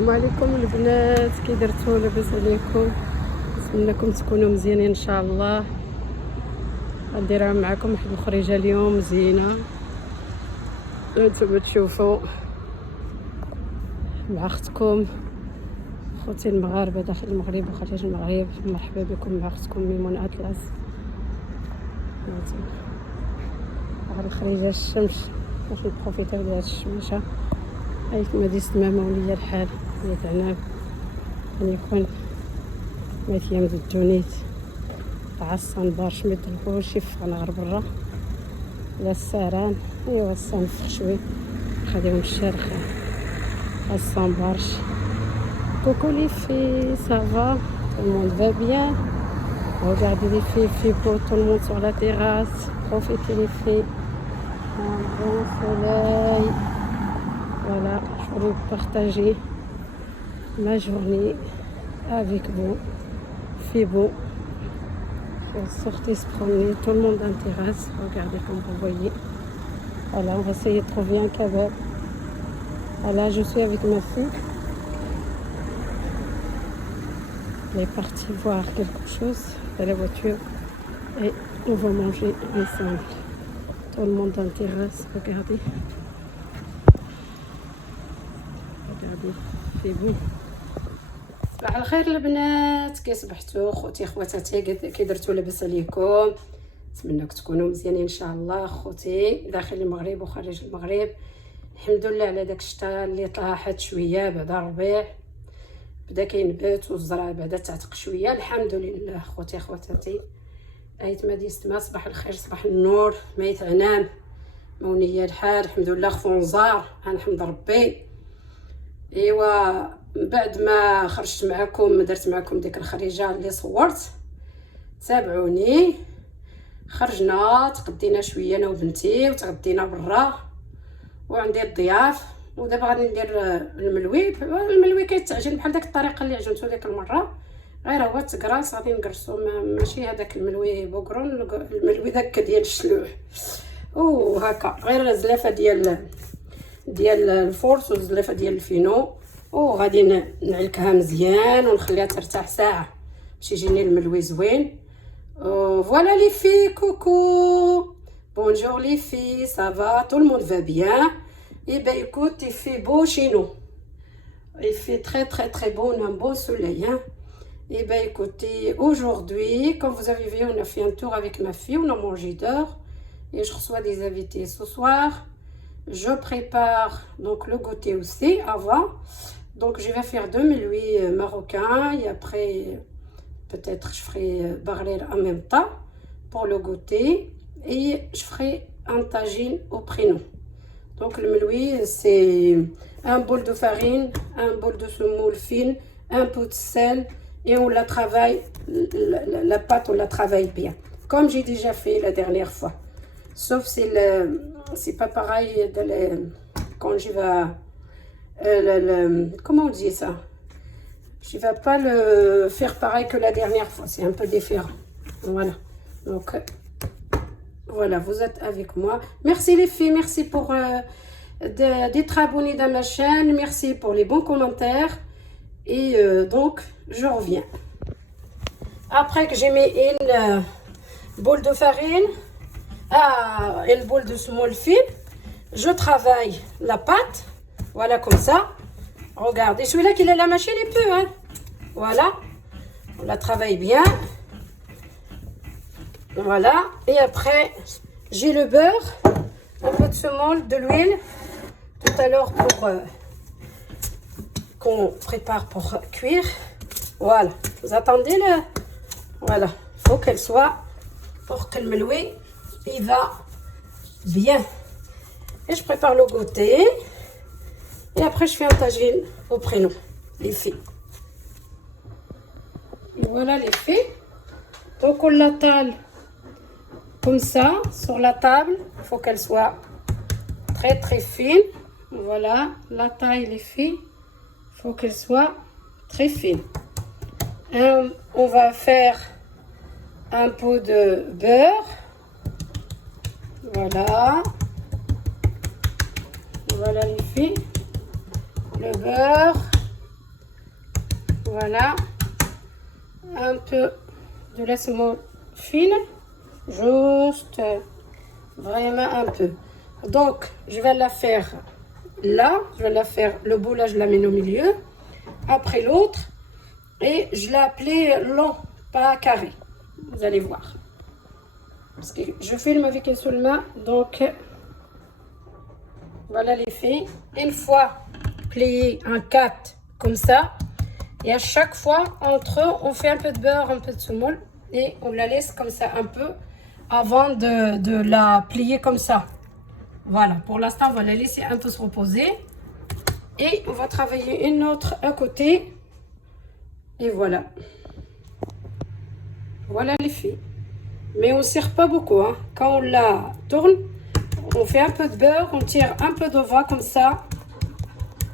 السلام عليكم البنات، كي درتو؟ لاباس عليكم؟ نتمنىكم تكونوا مزيانين ان شاء الله. غنديرها معكم واحد الخريجه اليوم زينه نتوما تشوفوا مع اختكم خوتي المغاربه داخل المغرب وخارج المغرب. مرحبا بكم مع اختكم ميمونه اطلس. هاد الخريجه الشمس باش نبروفيتاو ديال هاد الشمشه. هاي كما ديستما مولية الحال ديال عناب يعني يكون ماتيام د الدونيت تعصن بارش مد الفوشي فغنغر برا لا الساران ايوا الصنف شوي خديهم الشارخ الصن بارش. كوكو لي في سافا tout le monde va bien. Regardez les filles, beau, tout le monde sur la terrasse. Profitez les filles. Un bon soleil. Voilà, je voulais partager ma journée avec vous. Il fait beau. Sortez se promener, tout le monde en terrasse. Regardez comme vous voyez. Voilà, on va essayer de trouver un kebab. Voilà, je suis avec ma fille. Elle est partie voir quelque chose dans la voiture et on va manger ensemble. Tout le monde en terrasse, regardez. Regardez, c'est beau. صباح الخير البنات، كي صبحتوا خوتي خواتاتي؟ كي درتوا؟ لاباس عليكم؟ نتمنىكم تكونوا مزيانين ان شاء الله. خوتي داخل المغرب وخارج المغرب، الحمد لله على داك الشتاء اللي طاحت شويه بعد الربيع، بدا كينبت والزرع بدا تعتق شويه. الحمد لله خوتي خواتاتي. ايت ما ديستما صباح الخير صباح النور ميت عنام مونيه الحال الحمد لله خفونزار نحمد ربي. ايوا بعد ما خرجت معكم درت معكم ديك الخريجه اللي صورت، تابعوني. خرجنا تغدينا شويه انا وبنتي وتغدينا برا وعندي الضياف، ودابا غادي ندير الملوي كيتعجن بحال داك الطريقه اللي عجنتو ديك المره، غير هو تكراس غادي نقرصو ماشي هذاك الملوي بوكرون، الملوي داك ديال الشلوح وهكا، غير زلافه ديال الفورس وزلافه ديال الفينو، وغادي نعلكها مزيان ونخليها ترتاح ساعه باش يجيني الملوي زوين. فوالا لي في كوكو بونجور لي في سافا tout le monde va bien. Et ben écoute, il fait beau chez nous, il fait très très très beau, on a un bon soleil hein. Et ben écoutez, aujourd'hui comme vous avez vu, on a fait un tour avec ma fille, on a mangé dehors et je reçois des invités ce soir. Je prépare donc le goûter aussi avant. Donc je vais faire 2 melouis marocains et après peut-être je ferai barler en même temps pour le goûter et je ferai un tagine au prénom. Donc le meloui c'est un bol de farine, un bol de semoule fine, un peu de sel et on la travaille, la pâte on la travaille bien comme j'ai déjà fait la dernière fois. Sauf c'est pas pareil quand je vais comment on dit ça, je vais pas le faire pareil que la dernière fois, c'est un peu différent. Voilà, donc voilà, vous êtes avec moi. Merci les filles, merci pour d'être abonnés dans ma chaîne, merci pour les bons commentaires et donc je reviens après que j'ai mis une boule de farine, une boule de semoule fine. Je travaille la pâte, voilà comme ça. Regardez, celui-là qu'il a la machine il peut hein. Voilà, on la travaille bien. Voilà, et après j'ai le beurre, un peu de semoule, de l'huile tout à l'heure pour qu'on prépare pour cuire. Voilà, vous attendez le, voilà, il faut qu'elle soit pour que le meloui il va bien. Et je prépare le goûter et après je fais un tagine au prénom les filles. Et voilà les filles, donc on l'attale comme ça sur la table, il faut qu'elle soit très très fine. Voilà la taille les filles, il faut qu'elle soit très fine. Et on va faire un peu de beurre, voilà, voilà les filles, le beurre, Voilà, un peu de la semoule fine, juste vraiment un peu. Donc je vais la faire là, je vais la faire, le bout là je l'amène au milieu, après l'autre, et je l'ai appelé long, pas carré, vous allez voir. Parce que je filme avec une seule main, donc voilà l'effet. Une fois plié en 4 comme ça, et à chaque fois entre eux, on fait un peu de beurre, un peu de semoule, et on la laisse comme ça un peu avant de la plier comme ça. Voilà, pour l'instant on va la laisser un peu se reposer, et on va travailler une autre à côté, et voilà. Voilà l'effet. Mais on ne serre pas beaucoup, hein. Quand on la tourne, on fait un peu de beurre, on tire un peu de va comme ça,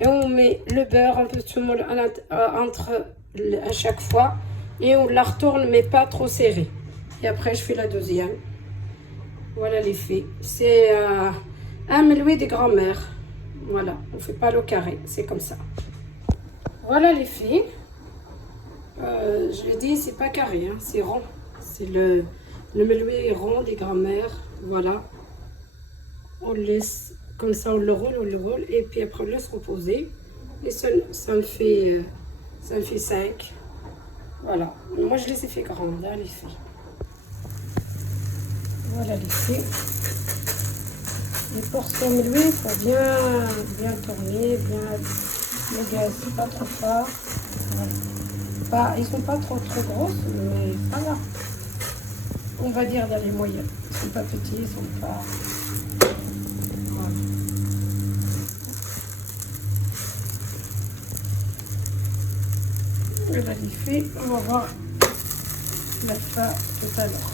et on met le beurre, un peu de semoule entre à chaque fois, et on la retourne mais pas trop serré. Et après je fais la deuxième. Voilà l'effet. C'est un meloui des grands-mères. Voilà, on fait pas le carré, c'est comme ça. Voilà l'effet. Je l'ai dit, c'est pas carré, hein, c'est rond. C'est le meloui rond des grands-mères. Voilà. On le laisse comme ça, on le roule, et puis après on le laisse reposer. Et ça me fait 5. Voilà. Moi je les ai fait grandes, hein, les filles. Voilà les filles. Les portions meloui, il faut bien tourner, bien le gaz, pas trop fort. Voilà. Ils sont pas trop grosses, mais ça va. On va dire dans les moyennes. Ils sont pas petits, ils sont pas. Voilà. Voilà les filles, on va voir la fin tout à l'heure.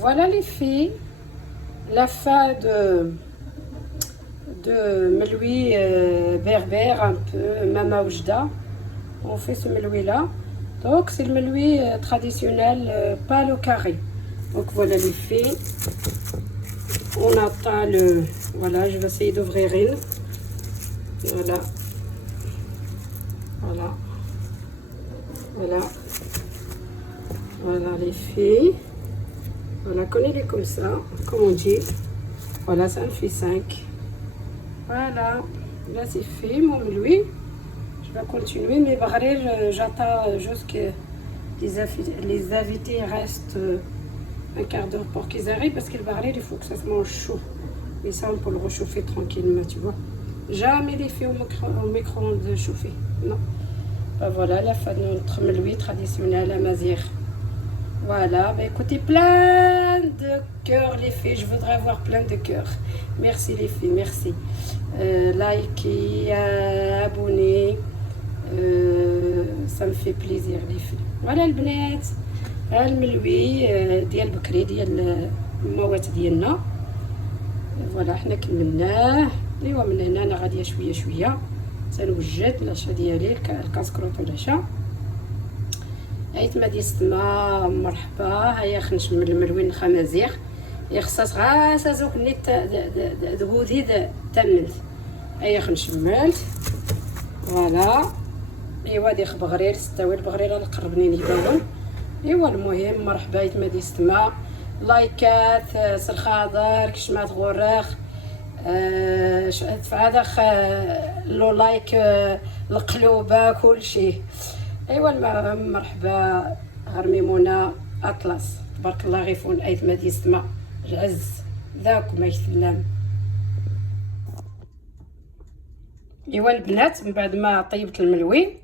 Voilà les filles, la fin de meloui berbère, un peu mama oujda. On fait ce meloui là. Donc c'est le meloui traditionnel, pas le carré. Donc voilà les filles. On attend le. Voilà, je vais essayer d'ouvrir une. Voilà. Voilà. Voilà. Voilà les filles. Voilà, connais-les comme ça, comme on dit. Voilà, ça me fait 5. Voilà, là c'est fait, mon meloui. Je vais continuer, mais j'attends juste que les invités restent un quart d'heure pour qu'ils arrivent, parce que le baril, il faut que ça se mange chaud. Et ça, on peut le réchauffer tranquillement, tu vois. Jamais les fait au micro-ondes chauffé, non. Ben voilà, la fin de notre meloui traditionnel à Mazir. Voilà, bah écoutez, plein de cœurs les filles, je voudrais avoir plein de cœurs. Merci les filles, merci. Likez, abonnez, ça me fait plaisir les filles. Voilà البنات، الملوي ديال بكري ديال الموات ديالنا. فوالا حنا كملناه. ايوا من هنا انا غاديه شويه تنوجد العشاء ديالي، الكاسكروط والعشاء. عيت ما ديستما مرحبا. هيا خنش من الملوين الخمازيغ يخصص غاسا زوك نيت دغودي تمنت. هيا خنشملت فوالا. ايوا ديخ بغرير ستاوي البغريره القربنين يبانون. ايوا المهم مرحبا عيت ما ديستما. لايكات سرخاضر كشمات غوراخ فهذا لو لايك القلوبه كلشي. ايوا المهم مرحبا غير ميمونه اطلس تبارك الله غيفون ايت ما ديستما العز ذاك ما يتلام. ايوا البنات، من بعد ما طيبت الملوي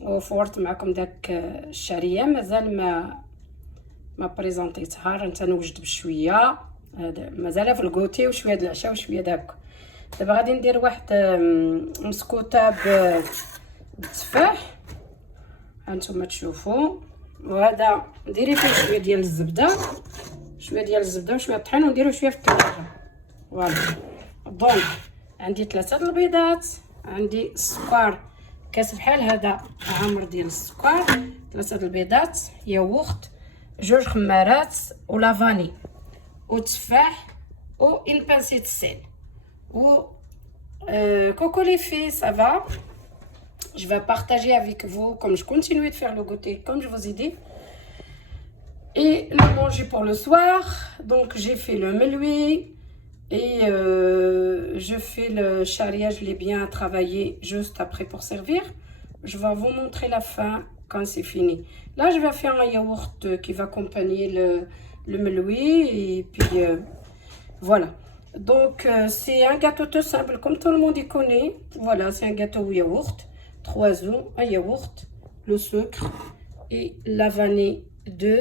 وفورت معكم داك الشعريه، مازال ما بريزونطيتها، راه نوجد بشويه، هذا مازال في الكوتي وشويه د العشاء وشويه داك. دابا غادي ندير واحد مسكوته بالتفاح، هانتوما تشوفوا. وهذا نديري فيه شويه ديال الزبده، وشويه الطحين، ونديرو شويه في الثلاجه. فوالا. دونك عندي 3 البيضات، عندي السكر كاس بحال هذا عامر ديال السكر، 3 البيضات، ياغورت، 2 خمارات ولافاني وتفاح و une pincée de sel ou coco les filles, ça va. Je vais partager avec vous comme je continue de faire le goûter comme je vous ai dit, et le manger pour le soir. Donc j'ai fait le meloui et je fais le charia, je l'ai bien travaillé juste après pour servir. Je vais vous montrer la fin quand c'est fini. Là je vais faire un yaourt qui va accompagner le meloui, et puis voilà. Donc c'est un gâteau tout simple comme tout le monde y connaît. Voilà, c'est un gâteau au yaourt, 3 œufs, un yaourt, le sucre et la vanille 2,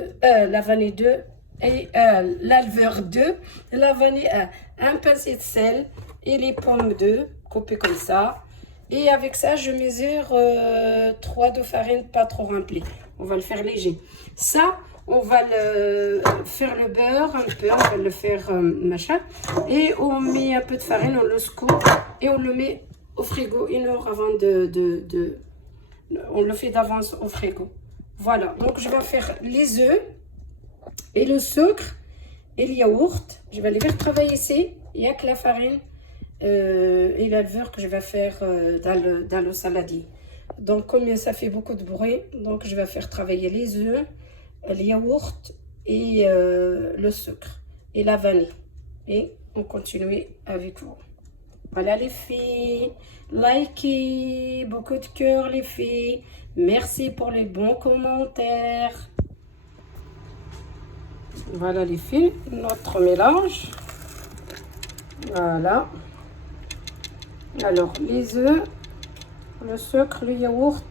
et l'alveur 2, la vanille 1, un pincé de sel et les pommes 2 coupées comme ça. Et avec ça je mesure 3 de farine pas trop rempli. On va le faire léger. Ça on va faire le beurre un peu, on va le faire machin, et on met un peu de farine, on le secoue et on le met au frigo 1 heure avant on le fait d'avance au frigo. Voilà, donc je vais faire les œufs et le sucre et le yaourt. Je vais les faire travailler ici. Il n'y a que la farine et l'alveur que je vais faire dans le saladier. Donc comme ça fait beaucoup de bruit, donc je vais faire travailler les œufs, le yaourt et le sucre et la vanille. Et on continue avec vous. Voilà les filles, likez, beaucoup de cœur les filles. Merci pour les bons commentaires. Voilà les filles, notre mélange. Voilà. Alors les œufs, le sucre, le yaourt,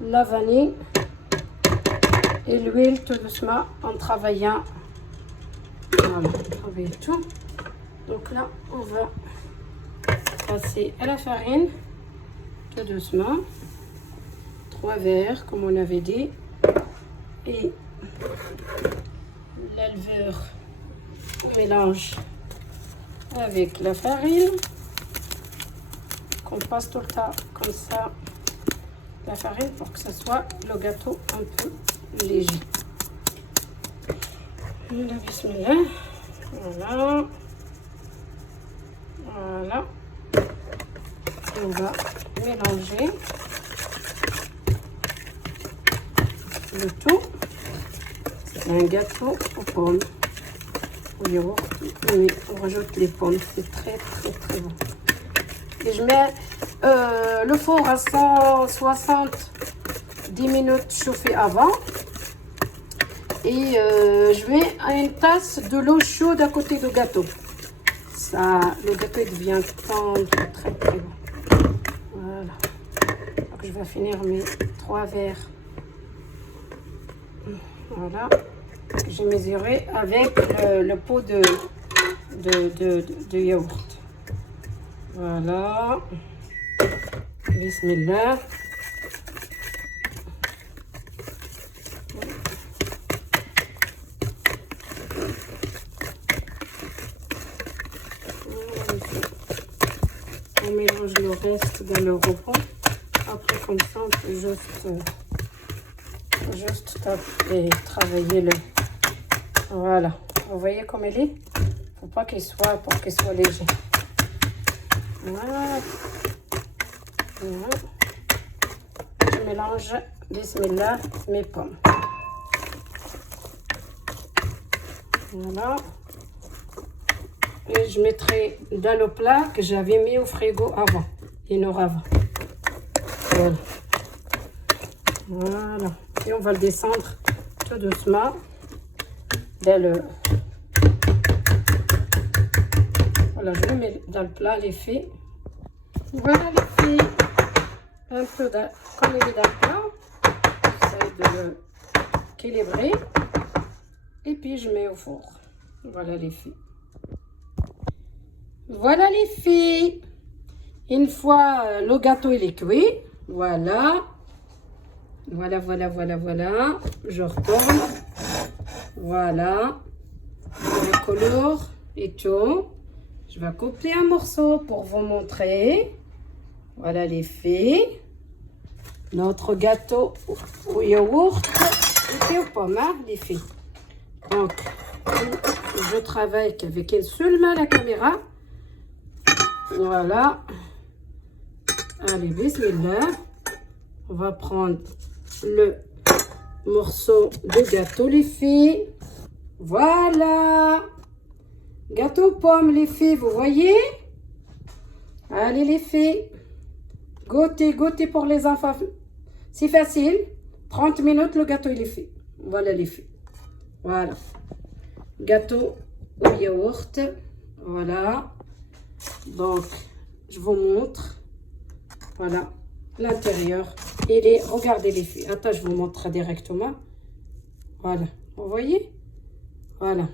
la vanille et l'huile tout doucement en travaillant. Voilà, travailler tout. Donc là on va passer à la farine tout doucement, 3 verres comme on avait dit, et l'alveur on mélange avec la farine, qu'on passe tout le temps comme ça la farine pour que ce soit le gâteau un peu léger. Voilà, bismillah. Voilà. Voilà. On va mélanger le tout. C'est un gâteau aux pommes, au yaourt, mais on rajoute les pommes, c'est très bon. Et je mets le four à 160 10 minutes chauffé avant, et je mets une tasse de l'eau chaude à côté du gâteau. Ça, le gâteau devient tendre, très bon. Voilà. Donc je vais finir mes 3 verres. Voilà. J'ai mesuré avec le pot de yaourt. Voilà. Bismillah. On mélange le reste dans le rebond. Après comme ça on peut juste taper et travailler le. Voilà, vous voyez comme il est. Faut pas qu'il soit, pour qu'il soit léger. Voilà. Voilà. Je mélange, bismillah, mes pommes. Voilà. Et je mettrai dans le plat que j'avais mis au frigo avant, 1 heure avant. Voilà. Voilà. Et on va le descendre tout doucement dans le. Voilà, je le mets dans le plat, les filles. Voilà les filles, un peu comme évidemment, j'essaie de l'équilibrer et puis je mets au four. Voilà les filles. Voilà les filles. Une fois le gâteau il est cuit, voilà. Voilà, voilà, voilà, voilà. Je retourne. Voilà. La couleur et tout. Je vais couper un morceau pour vous montrer. Voilà les filles. Notre gâteau au yaourt et puis aux pommes, hein, les filles. Donc, je travaille avec une seule main la caméra. Voilà. Allez, bismillah. On va prendre le morceau de gâteau, les filles. Voilà. Gâteau pomme, les filles, vous voyez? Allez, les filles. Goûtez, goûtez pour les enfants. C'est facile. 30 minutes, le gâteau, il est fait. Voilà, les filles. Voilà. Gâteau au yaourt. Voilà. Donc, je vous montre. Voilà. L'intérieur. Il est... Regardez, les filles. Attends, je vous montre directement. Voilà. Vous voyez? Voilà.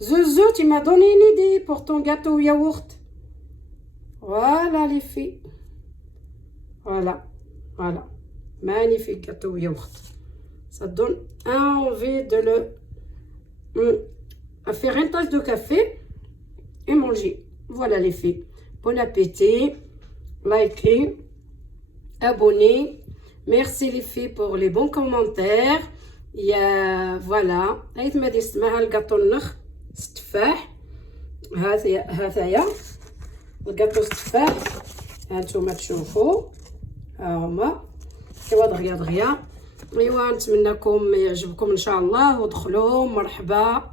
Zouzou, tu m'as donné une idée pour ton gâteau au yaourt. Voilà, les filles. Voilà. Voilà. Magnifique gâteau au yaourt. Ça donne envie de le... faire une tasse de café et manger. Voilà, les filles. Bon appétit. Likez. Abonnez. Merci, les filles, pour les bons commentaires. يا فوالا هايت ما اسمها الكاطو النخ التفاح هذايا الكاطو التفاح هانتوما تشوفوا ها هما ايوا دغيا دغيا ايوا نتمنىكم يعجبكم ان شاء الله ودخلوا مرحبا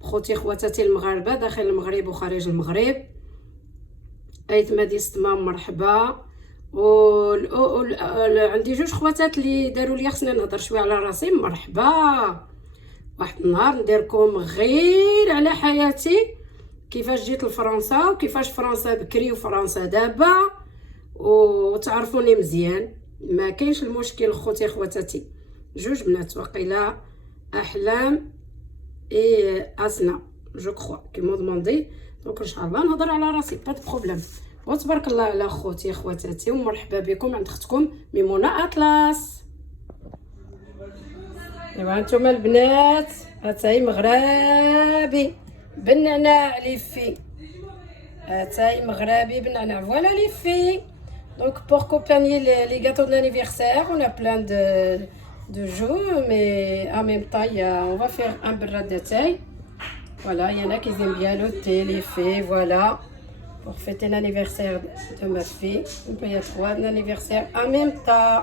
بخوتي خواتاتي المغاربه داخل المغرب وخارج المغرب ايت ما استمام مرحبا عندي جوج خواتات اللي داروا لي خصني نهضر شويه على راسي مرحبا واحد النهار نديركم غير على حياتي كيفاش جيت لفرنسا وكيفاش فرنسا بكري وفرنسا دابا وتعرفوني مزيان ما كاينش المشكل خوتي خواتاتي جوج بنات وقيلا احلام اي اسنا جو كخوا كيما دوموندي دونك ان شاء الله نهضر على راسي با دو بروبليم وتبارك الله على خوتي خواتاتي ومرحبا بكم عند اختكم ميمونه اطلس. ايوا نتوما البنات هاتاي مغربي بالنعناع لي في هاتاي مغربي بالنعناع فوالا لي في دونك pour accompagner les gâteaux d'anniversaire on a plein de jeux mais en même temps on va faire un beurre de taille. Voilà, il y en a qui aiment bien le thé, les fées, voilà. Pour fêter l'anniversaire de ma fille. Il y a 3 anniversaires en même temps.